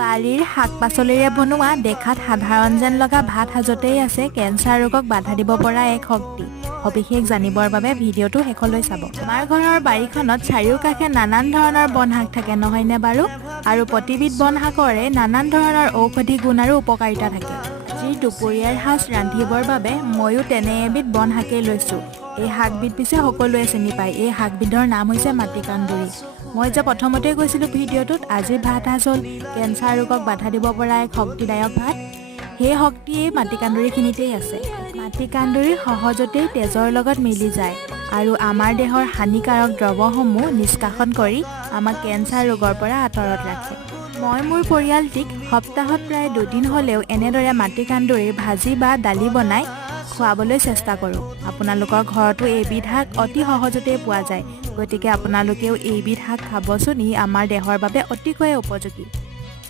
বাৰীৰ শাক-পাচলিৰে বনোৱা দেখাত সাধাৰণ যেন লগা ভাত সাজতেই আছে কেঞ্চাৰ ৰোগক বাধা দিব পৰা এক শক্তি। সবিশেষ জানিবৰ বাবে ভিডিঅ'টো শেষলৈ চাব। আমাৰ ঘৰৰ বাৰীখনত চাৰিওকাষে নানান ধৰণৰ বন শাক থাকে নহয়নে বাৰু? আৰু প্ৰতিবিধ বন শাকৰে নানান ধৰণৰ ঔষধি গুণ আৰু উপকাৰিতা থাকে। আজিৰ দুপৰীয়াৰ সাজ ৰান্ধিবৰ বাবে ময়ো তেনে এবিধ বন শাকেই লৈছোঁ। এই শাকবিধ পিছে সকলোৱে চিনি পায়। এই শাকবিধৰ নাম হৈছে মাটিকান্দুৰী। মই যে প্ৰথমতে কৈছিলোঁ ভিডিঅ'টোত আজিৰ ভাত সাজ হ'ল কেঞ্চাৰ ৰোগক বাধা দিব পৰা এক শক্তিদায়ক ভাত। সেই শক্তি এই মাটিকান্দুৰীখিনিতেই আছে। মাটিকান্দুৰী সহজতেই তেজৰ লগত মিলি যায় আৰু আমাৰ দেহৰ হানিকাৰক দ্ৰৱসমূহ নিষ্কাশন কৰি আমাক কেঞ্চাৰ ৰোগৰ পৰা আঁতৰত ৰাখে। মই মোৰ পৰিয়ালটিক সপ্তাহত প্ৰায় 2 দিন হ'লেও এনেদৰে মাটিকান্দুৰীৰ ভাজি বা দালি বনাই খুৱাবলৈ চেষ্টা কৰোঁ। আপোনালোকৰ ঘৰতো এইবিধ শাক অতি সহজতেই পোৱা যায়, গতিকে আপোনালোকেও এইবিধ শাক খাবচোন। ই আমাৰ দেহৰ বাবে অতিকৈয়ে উপযোগী।